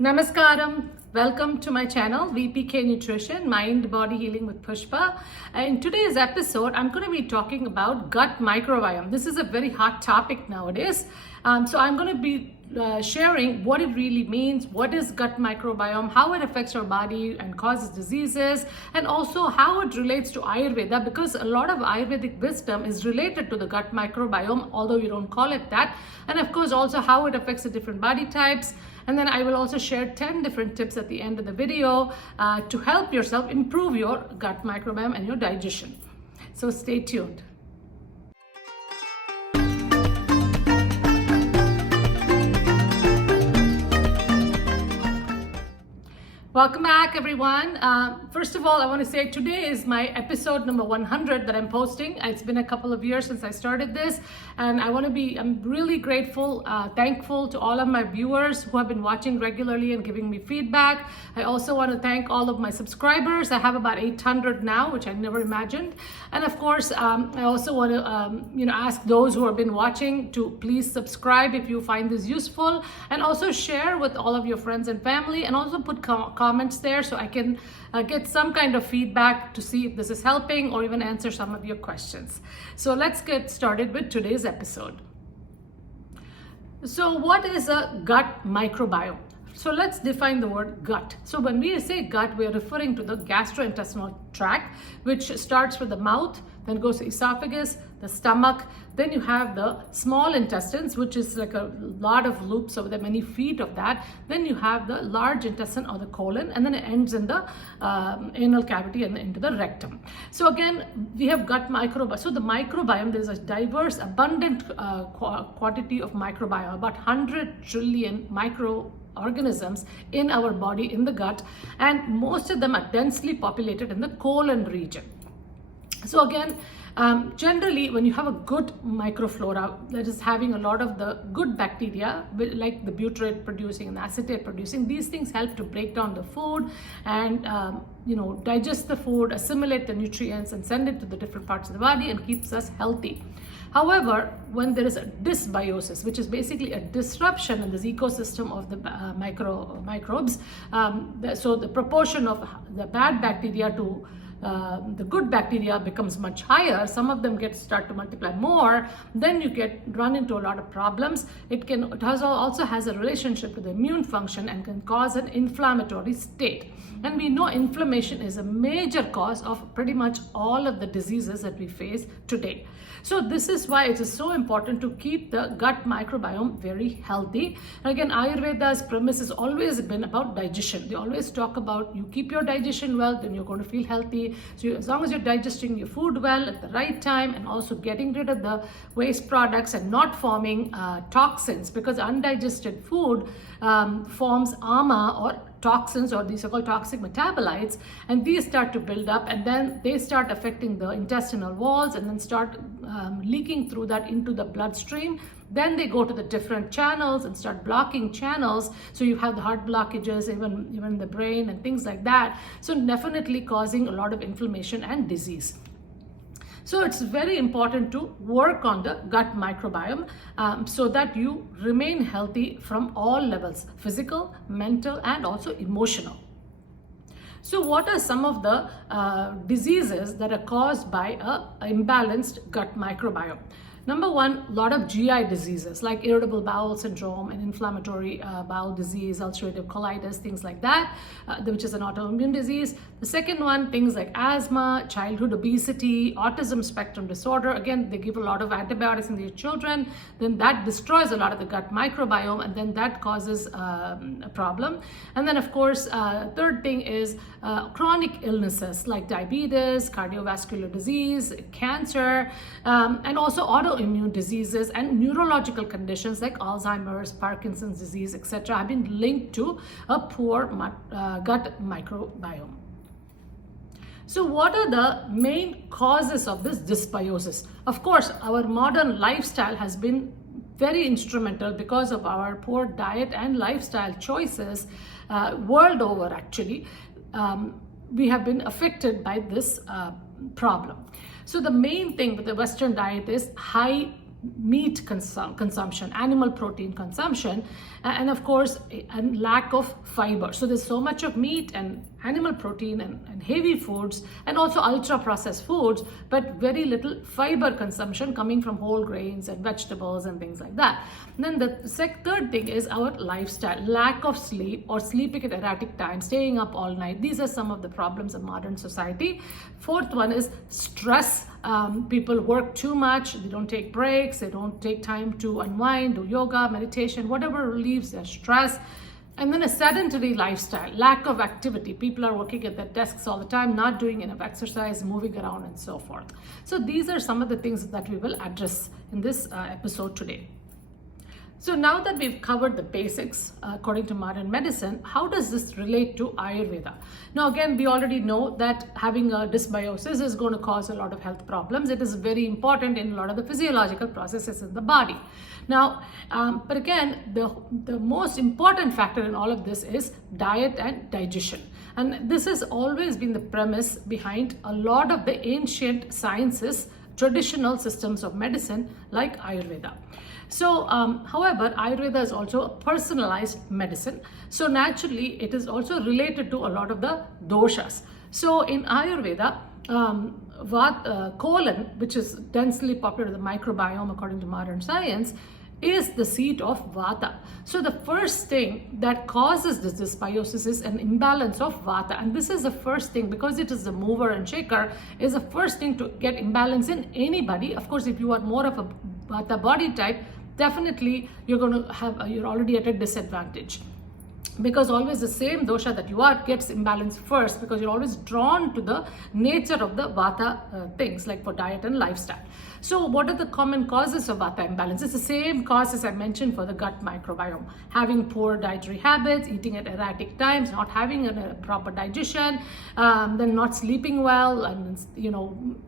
Namaskaram. Welcome to my channel, VPK Nutrition, Mind Body Healing with Pushpa. In today's episode, I'm going to be talking about gut microbiome. This is a very hot topic nowadays. So I'm going to be sharing what it really means, what is gut microbiome, how it affects our body and causes diseases, and also how it relates to Ayurveda, because a lot of Ayurvedic wisdom is related to the gut microbiome, although you don't call it that. And of course, also how it affects the different body types. And then I will also share 10 different tips at the end of the video to help yourself improve your gut microbiome and your digestion. So stay tuned. Welcome back, everyone. First of all, I want to say today is my episode number 100 that I'm posting. It's been a couple of years since I started this, and I'm really grateful, thankful to all of my viewers who have been watching regularly and giving me feedback. I also want to thank all of my subscribers. I have about 800 now, which I never imagined. And of course, I also want to ask those who have been watching to please subscribe if you find this useful, and also share with all of your friends and family, and also put comments there so I can get some kind of feedback to see if this is helping or even answer some of your questions. So let's get started with today's episode. So what is a gut microbiome? So let's define the word gut. So when we say gut, we are referring to the gastrointestinal tract, which starts with the mouth, then goes to esophagus, the stomach, then you have the small intestines, which is like a lot of loops over there, many feet of that. Then you have the large intestine or the colon, and then it ends in the anal cavity and into the rectum. So again, we have gut microbiome. So the microbiome, there's a diverse, abundant quantity of microbiome, about 100 trillion microorganisms in our body, in the gut, and most of them are densely populated in the colon region. So again, generally, when you have a good microflora that is having a lot of the good bacteria, like the butyrate producing and the acetate producing, these things help to break down the food and digest the food, assimilate the nutrients, and send it to the different parts of the body and keeps us healthy. However, when there is a dysbiosis, which is basically a disruption in this ecosystem of the microbes, so the proportion of the bad bacteria to the good bacteria becomes much higher. Some of them start to multiply more. Then you run into a lot of problems. It also has a relationship to the immune function and can cause an inflammatory state. And we know inflammation is a major cause of pretty much all of the diseases that we face today. So this is why it is so important to keep the gut microbiome very healthy. And again, Ayurveda's premise has always been about digestion. They always talk about you keep your digestion well, then you're going to feel healthy. So as long as you're digesting your food well at the right time, and also getting rid of the waste products and not forming toxins, because undigested food forms ama or toxins, or these are called toxic metabolites, and these start to build up, and then they start affecting the intestinal walls and then start leaking through that into the bloodstream. Then they go to the different channels and start blocking channels. So you have the heart blockages, even the brain and things like that. So definitely causing a lot of inflammation and disease. So it's very important to work on the gut microbiome so that you remain healthy from all levels, physical, mental, and also emotional. So what are some of the diseases that are caused by an imbalanced gut microbiome? Number one, a lot of GI diseases like irritable bowel syndrome and inflammatory bowel disease, ulcerative colitis, things like that, which is an autoimmune disease. The second one, things like asthma, childhood obesity, autism spectrum disorder. Again, they give a lot of antibiotics in their children. Then that destroys a lot of the gut microbiome, and then that causes a problem. And then, of course, third thing is chronic illnesses like diabetes, cardiovascular disease, cancer, and also autoimmune diseases and neurological conditions like Alzheimer's, Parkinson's disease, etc. have been linked to a poor gut microbiome. So what are the main causes of this dysbiosis? Of course, our modern lifestyle has been very instrumental because of our poor diet and lifestyle choices world over, actually. We have been affected by this problem. So the main thing with the Western diet is high meat consumption, animal protein consumption, and of course a lack of fiber. So there's so much of meat and animal protein and heavy foods and also ultra processed foods, but very little fiber consumption coming from whole grains and vegetables and things like that. And then the third thing is our lifestyle, lack of sleep or sleeping at erratic times, staying up all night. These are some of the problems of modern society. Fourth one is stress. People work too much, they don't take breaks, they don't take time to unwind, do yoga, meditation, whatever relieves their stress. And then a sedentary lifestyle, lack of activity. People are working at their desks all the time, not doing enough exercise, moving around and so forth. So these are some of the things that we will address in this episode today. So now that we've covered the basics according to modern medicine, how does this relate to Ayurveda? Now again, we already know that having a dysbiosis is going to cause a lot of health problems. It is very important in a lot of the physiological processes in the body. Now, but again, the most important factor in all of this is diet and digestion. And this has always been the premise behind a lot of the ancient sciences, traditional systems of medicine like Ayurveda. So, however, Ayurveda is also a personalized medicine. So naturally, it is also related to a lot of the doshas. So in Ayurveda, colon, which is densely populated with the microbiome according to modern science, is the seat of Vata. So the first thing that causes this dysbiosis is an imbalance of Vata. And this is the first thing, because it is the mover and shaker, is the first thing to get imbalance in anybody. Of course, if you are more of a Vata body type, definitely you're going to have, you're already at a disadvantage. Because always the same dosha that you are gets imbalanced first, because you're always drawn to the nature of the Vata things, like for diet and lifestyle. So what are the common causes of Vata imbalance? It's the same causes I mentioned for the gut microbiome. Having poor dietary habits, eating at erratic times, not having a proper digestion, then not sleeping well, and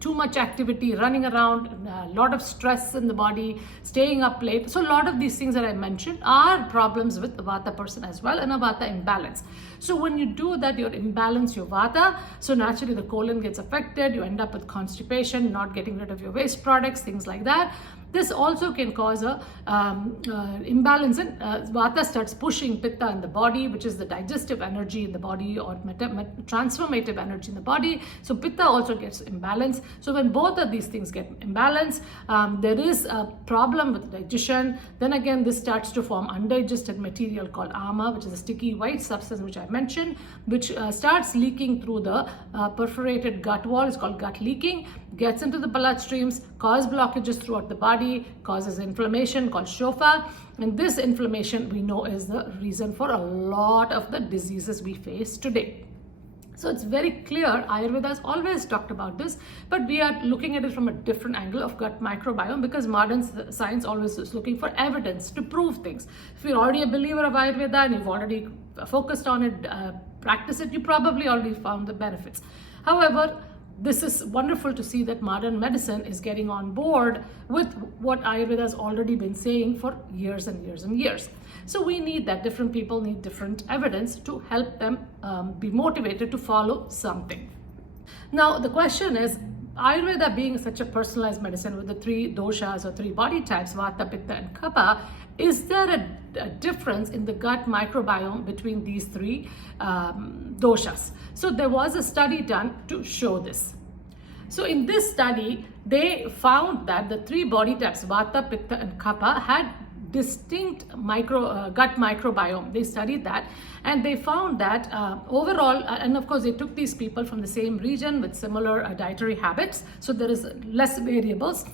too much activity, running around, a lot of stress in the body, staying up late. So a lot of these things that I mentioned are problems with the Vata person as well, and a Vata imbalance. So when you do that, you imbalance your Vata. So naturally the colon gets affected. You end up with constipation, not getting rid of your waste products, things like that. This also can cause a imbalance in Vata starts pushing Pitta in the body, which is the digestive energy in the body, or transformative energy in the body. So Pitta also gets imbalanced. So when both of these things get imbalanced, there is a problem with digestion. Then again, this starts to form undigested material called ama, which is a sticky white substance which I mentioned, which starts leaking through the perforated gut wall. It's called gut leaking, gets into the bloodstreams, cause blockages throughout the body, causes inflammation called shofa. And this inflammation we know is the reason for a lot of the diseases we face today. So it's very clear, Ayurveda has always talked about this, but we are looking at it from a different angle of gut microbiome, because modern science always is looking for evidence to prove things. If you're already a believer of Ayurveda and you've already focused on it, practice it, you probably already found the benefits. However, this is wonderful to see that modern medicine is getting on board with what Ayurveda has already been saying for years and years and years. So we need that. Different people need different evidence to help them be motivated to follow something. Now the question is, Ayurveda being such a personalized medicine with the three doshas or three body types, Vata, Pitta and Kapha, is there a difference in the gut microbiome between these three doshas? So there was a study done to show this. So in this study, they found that the three body types, Vata, Pitta and Kapha, had distinct gut microbiome. They studied that, and they found that overall, and of course they took these people from the same region with similar dietary habits, so there is less variables.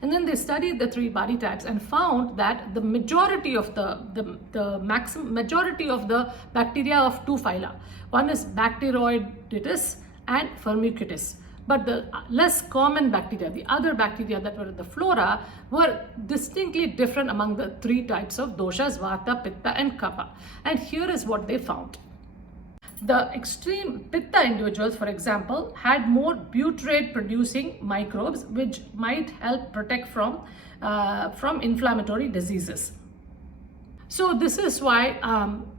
And then they studied the three body types and found that the majority of the majority of the bacteria of two phyla, one is Bacteroidetes and Firmicutes. But the less common bacteria, the other bacteria that were in the flora, were distinctly different among the three types of doshas, Vata, Pitta and Kapha. And here is what they found. The extreme Pitta individuals, for example, had more butyrate producing microbes, which might help protect from inflammatory diseases. So this is why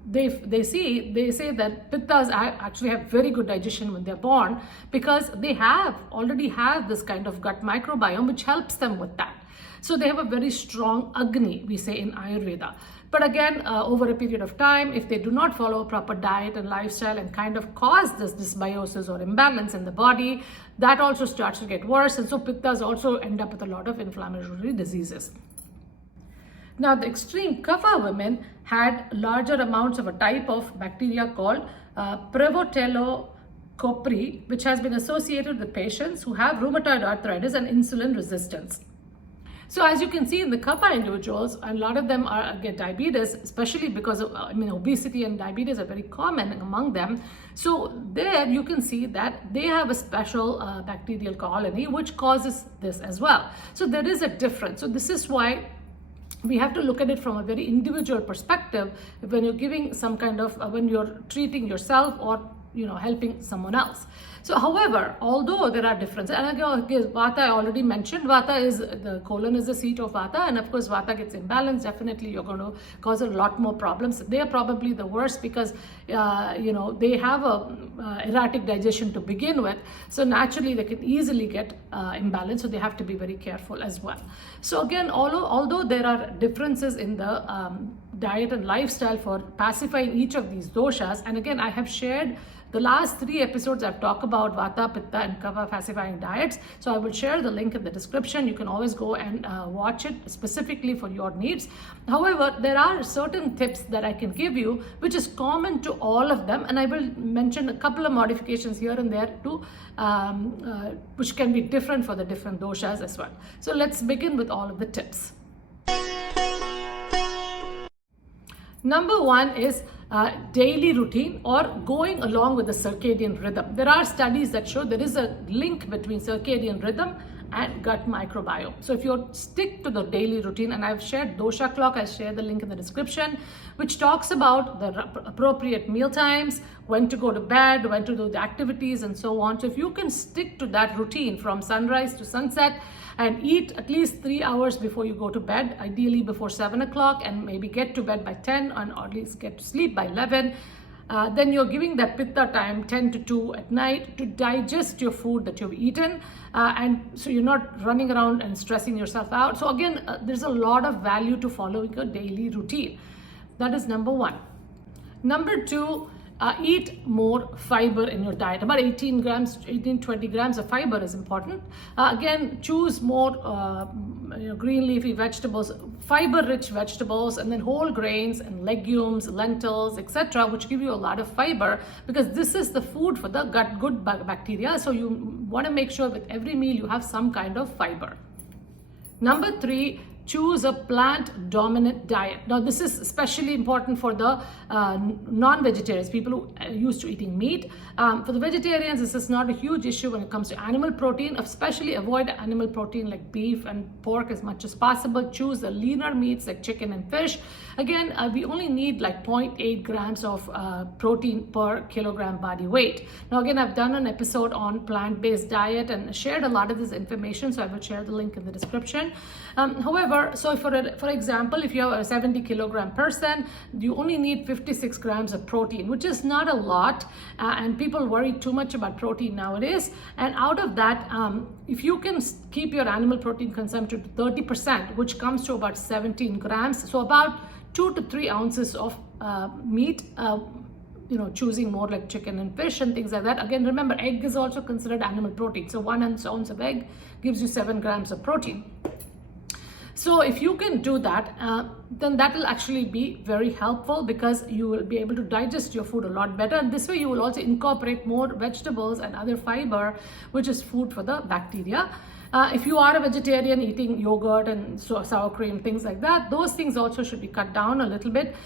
they say that Pittas actually have very good digestion when they're born, because they already have this kind of gut microbiome which helps them with that. So they have a very strong Agni, we say in Ayurveda. But again, over a period of time, if they do not follow a proper diet and lifestyle and kind of cause this dysbiosis or imbalance in the body, that also starts to get worse. And so Pittas also end up with a lot of inflammatory diseases. Now, the extreme Kapha women had larger amounts of a type of bacteria called Prevotellocopri, which has been associated with patients who have rheumatoid arthritis and insulin resistance. So as you can see in the Kapha individuals, a lot of them get diabetes, especially because of, obesity and diabetes are very common among them. So there you can see that they have a special bacterial colony which causes this as well. So there is a difference. So this is why we have to look at it from a very individual perspective when you're giving some kind of, when you're treating yourself or helping someone else. So however, although there are differences, and again, Vata I already mentioned, Vata is, the colon is the seat of Vata, and of course Vata gets imbalanced, definitely you're going to cause a lot more problems. They are probably the worst because, they have a erratic digestion to begin with, so naturally they can easily get imbalanced, so they have to be very careful as well. So again, although there are differences in the diet and lifestyle for pacifying each of these doshas, and again I have shared the last 3 episodes I've talked about Vata, Pitta and Kapha pacifying diets. So I will share the link in the description. You can always go and watch it specifically for your needs. However, there are certain tips that I can give you which is common to all of them, and I will mention a couple of modifications here and there too, which can be different for the different doshas as well. So let's begin with all of the tips. Number 1 is daily routine or going along with the circadian rhythm. There are studies that show there is a link between circadian rhythm and gut microbiome. So if you stick to the daily routine, and I've shared dosha clock, I'll share the link in the description, which talks about the appropriate meal times, when to go to bed, when to do the activities and so on. So if you can stick to that routine from sunrise to sunset and eat at least 3 hours before you go to bed, ideally before 7 o'clock, and maybe get to bed by 10 or at least get to sleep by 11, then you're giving that Pitta time 10 to 2 at night to digest your food that you've eaten, and so you're not running around and stressing yourself out. So again, there's a lot of value to following a daily routine. That is number 1. Number 2, eat more fiber in your diet. About 20 grams of fiber is important. Again, choose more green leafy vegetables, fiber rich vegetables, and then whole grains and legumes, lentils, etc., which give you a lot of fiber, because this is the food for the good bacteria. So you want to make sure with every meal you have some kind of fiber. Number 3, choose a plant-dominant diet. Now, this is especially important for the non-vegetarians, people who are used to eating meat. For the vegetarians, this is not a huge issue when it comes to animal protein. Especially avoid animal protein like beef and pork as much as possible. Choose the leaner meats like chicken and fish. Again, we only need like 0.8 grams of protein per kilogram body weight. Now, again, I've done an episode on plant-based diet and shared a lot of this information, so I will share the link in the description. However, so for example, if you have a 70 kilogram person, you only need 56 grams of protein, which is not a lot, and people worry too much about protein nowadays. And out of that, if you can keep your animal protein consumption to 30%, which comes to about 17 grams, so about 2 to 3 ounces of meat, choosing more like chicken and fish and things like that. Again, remember, egg is also considered animal protein. So 1 ounce of egg gives you 7 grams of protein. So if you can do that, then that will actually be very helpful, because you will be able to digest your food a lot better. And this way you will also incorporate more vegetables and other fiber, which is food for the bacteria. If you are a vegetarian eating yogurt and sour cream, things like that, those things also should be cut down a little bit,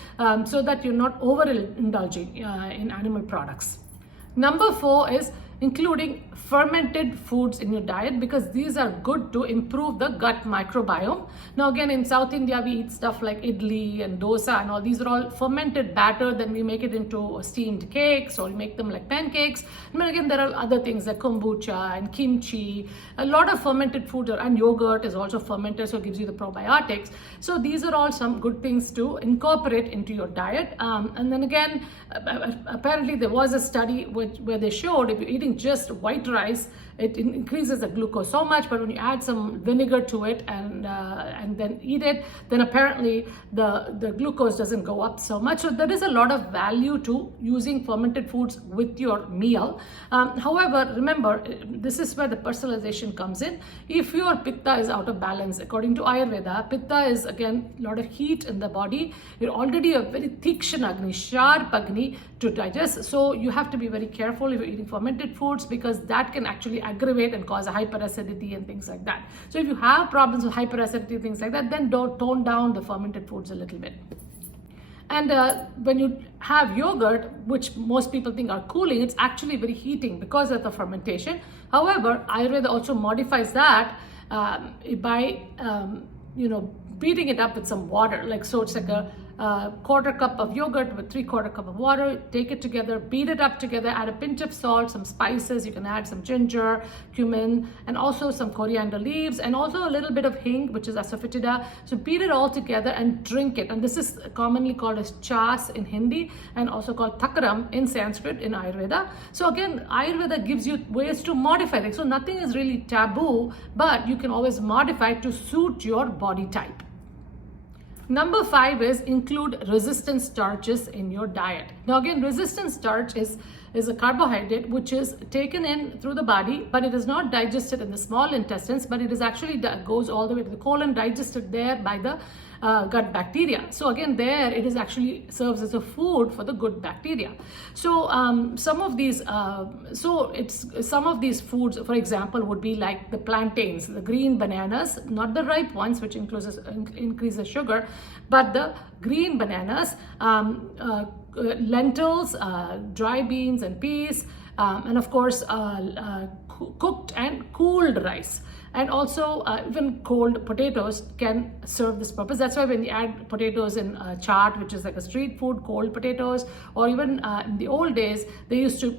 so that you're not overindulging in animal products. Number 4 is including fermented foods in your diet, because these are good to improve the gut microbiome. Now again, in South India, we eat stuff like idli and dosa and all. These are all fermented batter, then we make it into steamed cakes or we make them like pancakes. And then again, there are other things like kombucha and kimchi. A lot of fermented foods, and yogurt is also fermented, so it gives you the probiotics. So these are all some good things to incorporate into your diet. And then again, apparently there was a study where they showed if you're eating eating just white rice, it increases the glucose so much, but when you add some vinegar to it and then eat it, then apparently the glucose doesn't go up so much. So there is a lot of value to using fermented foods with your meal. However, remember, this is where the personalization comes in. If your Pitta is out of balance, according to Ayurveda, Pitta is again a lot of heat in the body. You're already a very Tikshna Agni, sharp Agni to digest. So you have to be very careful if you're eating fermented foods, because that can actually aggravate and cause a hyperacidity and things like that. So if you have problems with hyperacidity, things like that, then don't tone down the fermented foods a little bit. And when you have yogurt, which most people think are cooling, it's actually very heating because of the fermentation. However, Ayurveda also modifies that by beating it up with some water. Like, so it's like a quarter cup of yogurt with 3/4 cup of water. Take it together, beat it up together, add a pinch of salt, some spices. You can add some ginger, cumin, and also some coriander leaves, and also a little bit of hing, which is asafoetida. So beat it all together and drink it. And this is commonly called as chas in Hindi, and also called takaram in Sanskrit in Ayurveda. So again, Ayurveda gives you ways to modify things. So nothing is really taboo, but you can always modify to suit your body type. Number 5 is include resistant starches in your diet. Now again, resistant starch is a carbohydrate which is taken in through the body, but it is not digested in the small intestines, but it is actually goes all the way to the colon, digested there by the gut bacteria. So again, there it is actually serves as a food for the good bacteria. So some of these foods, for example, would be like the plantains, the green bananas, not the ripe ones, which increases sugar, but the green bananas, lentils, dry beans and peas, and of course cooked and cooled rice. And also even cold potatoes can serve this purpose. That's why when you add potatoes in chaat, which is like a street food, cold potatoes, or even in the old days, they used to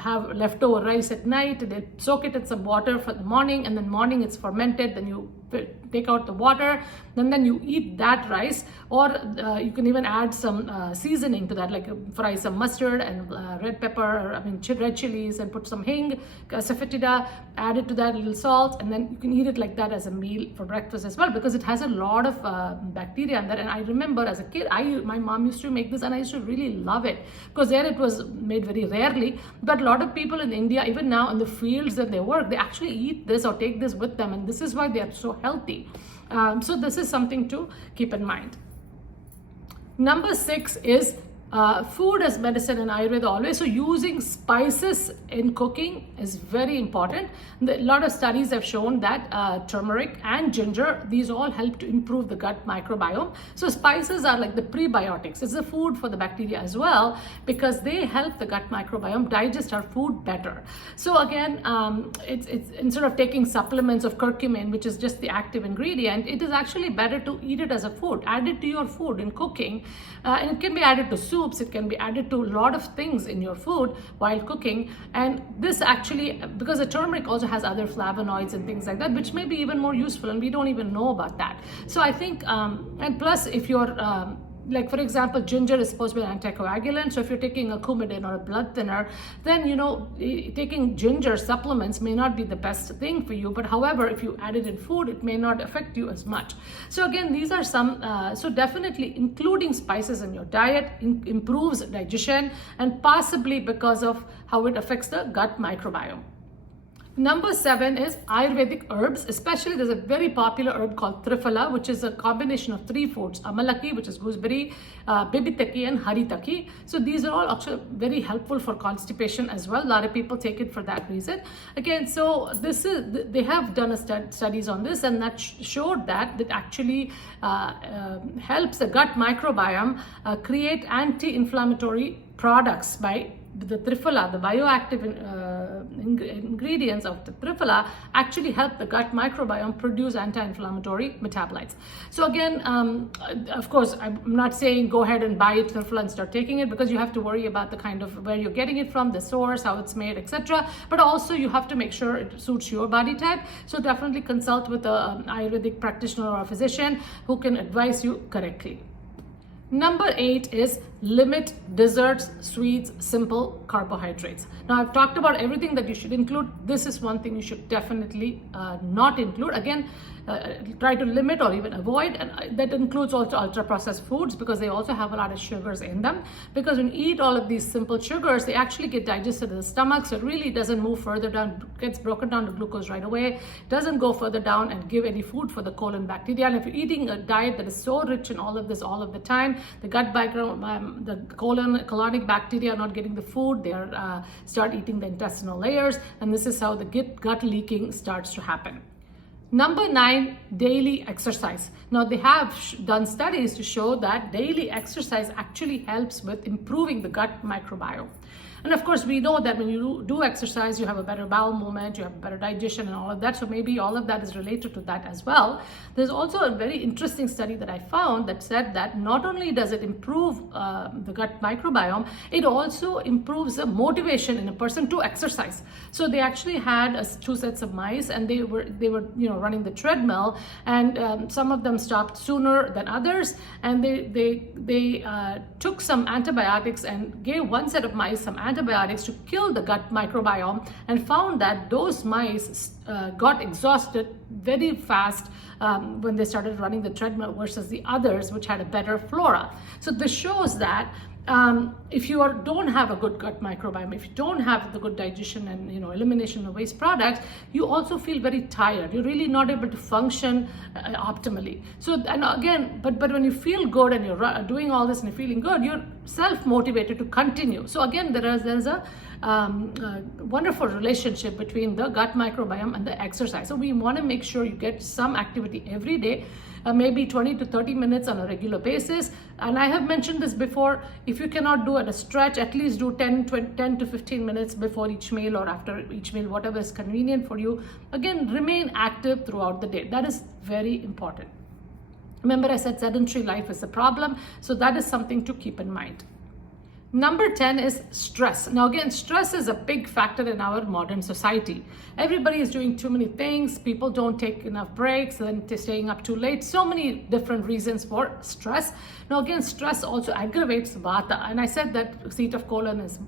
have leftover rice at night. They soak it in some water for the morning, and then morning it's fermented. Then you take out the water, and then you eat that rice. Or you can even add some seasoning to that, like fry some mustard and red pepper, red chilies, and put some hing, asafoetida, add it to that, a little salt, and then you can eat it like that as a meal for breakfast as well, because it has a lot of bacteria in there. And I remember as a kid, my mom used to make this, and I used to really love it, because there it was made very rarely. But a lot of people in India, even now in the fields that they work, they actually eat this or take this with them, and this is why they are so healthy. So this is something to keep in mind. Number 6 is food as medicine in Ayurveda always. So using spices in cooking is very important. A lot of studies have shown that turmeric and ginger, these all help to improve the gut microbiome. So spices are like the prebiotics. It's a food for the bacteria as well, because they help the gut microbiome digest our food better. So again, it's instead of taking supplements of curcumin, which is just the active ingredient, it is actually better to eat it as a food. Add it to your food in cooking, and it can be added to soups. It can be added to a lot of things in your food while cooking. And this actually, because the turmeric also has other flavonoids and things like that, which may be even more useful, and we don't even know about that. So I think, and plus if you're, like for example, ginger is supposed to be an anticoagulant. So if you're taking a Coumadin or a blood thinner, then taking ginger supplements may not be the best thing for you. But however, if you add it in food, it may not affect you as much. So again, these are some, so definitely including spices in your diet improves digestion, and possibly because of how it affects the gut microbiome. Number 7 is Ayurvedic herbs. Especially there's a very popular herb called Triphala, which is a combination of 3 foods: amalaki, which is gooseberry, bibitaki, and haritaki. So these are all actually very helpful for constipation as well. A lot of people take it for that reason. Again, so this is, they have done studies on this, and that showed that it actually helps the gut microbiome create anti-inflammatory products by the Triphala. The bioactive ingredients of the Triphala actually help the gut microbiome produce anti-inflammatory metabolites. So again, of course, I'm not saying go ahead and buy Triphala and start taking it, because you have to worry about the kind of where you're getting it from, the source, how it's made, etc. But also you have to make sure it suits your body type. So definitely consult with an Ayurvedic practitioner or a physician who can advise you correctly. Number 8 is limit desserts, sweets, simple carbohydrates. Now I've talked about everything that you should include. This is one thing you should definitely not include. Again, try to limit or even avoid, and that includes also ultra processed foods, because they also have a lot of sugars in them. Because when you eat all of these simple sugars, they actually get digested in the stomach, so it really doesn't move further down, gets broken down to glucose right away, doesn't go further down and give any food for the colon bacteria. And if you're eating a diet that is so rich in all of this all of the time, the gut microbiome, the colonic bacteria are not getting the food, they are start eating the intestinal layers, and this is how the gut leaking starts to happen. Number 9, daily exercise. Now they have done studies to show that daily exercise actually helps with improving the gut microbiome. And of course, we know that when you do exercise, you have a better bowel movement, you have better digestion and all of that. So maybe all of that is related to that as well. There's also a very interesting study that I found that said that not only does it improve the gut microbiome, it also improves the motivation in a person to exercise. So they actually had 2 sets of mice, and they were running the treadmill, and some of them stopped sooner than others, and they took some antibiotics and gave one set of mice some antibiotics to kill the gut microbiome, and found that those mice got exhausted very fast when they started running the treadmill versus the others, which had a better flora. So this shows that if you don't have a good gut microbiome, if you don't have the good digestion and elimination of waste products, you also feel very tired. You're really not able to function optimally. So, and again, but when you feel good and you're doing all this and you're feeling good, you're self-motivated to continue. So again, there's a wonderful relationship between the gut microbiome and the exercise. So we want to make sure you get some activity every day, maybe 20 to 30 minutes on a regular basis. And I have mentioned this before, if you cannot do it a stretch, at least do 10 to 15 minutes before each meal or after each meal, whatever is convenient for you. Again, remain active throughout the day. That is very important. Remember, I said sedentary life is a problem, so that is something to keep in mind. Number 10 is stress. Now again, stress is a big factor in our modern society. Everybody is doing too many things. People don't take enough breaks, then they're staying up too late. So many different reasons for stress. Now again, stress also aggravates Vata. And I said that seat of colon is,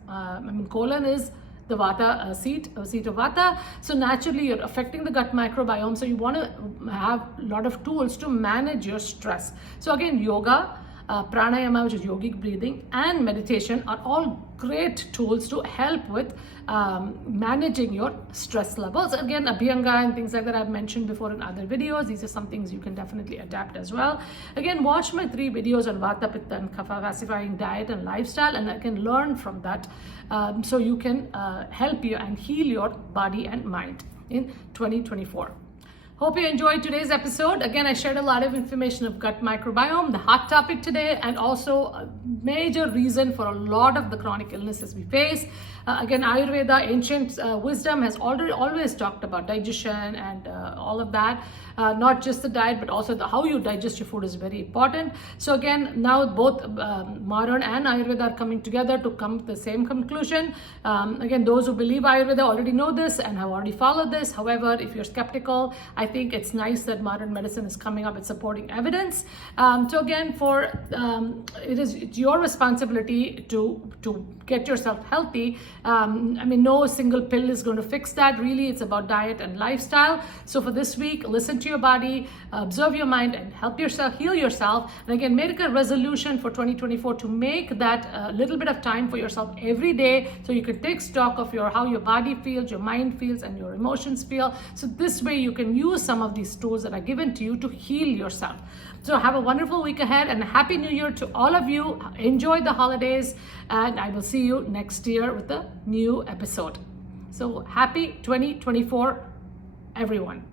colon is the Vata seat of Vata. So naturally you're affecting the gut microbiome. So you want to have a lot of tools to manage your stress. So again, yoga, pranayama, which is yogic breathing, and meditation are all great tools to help with managing your stress levels. Again, abhyanga and things like that I've mentioned before in other videos. These are some things you can definitely adapt as well. Again, watch my 3 videos on Vata, Pitta and Kapha pacifying diet and lifestyle, and I can learn from that so you can help you and heal your body and mind in 2024. Hope you enjoyed today's episode. Again, I shared a lot of information of gut microbiome, the hot topic today, and also a major reason for a lot of the chronic illnesses we face. Again, Ayurveda, ancient wisdom has always talked about digestion and all of that. Not just the diet, but also how you digest your food is very important. So again, now both modern and Ayurveda are coming together to come to the same conclusion. Again, those who believe Ayurveda already know this and have already followed this. However, if you're skeptical, I think it's nice that modern medicine is coming up with supporting evidence. So again, it's your responsibility to get yourself healthy. No single pill is going to fix that. Really, it's about diet and lifestyle. So for this week, listen to your body, observe your mind, and help yourself heal yourself. And again, make a resolution for 2024 to make that little bit of time for yourself every day, so you can take stock of how your body feels, your mind feels, and your emotions feel. So this way you can use some of these tools that are given to you to heal yourself. So have a wonderful week ahead, and a happy new year to all of you. Enjoy the holidays, and I will see you next year with a new episode. So happy 2024, everyone.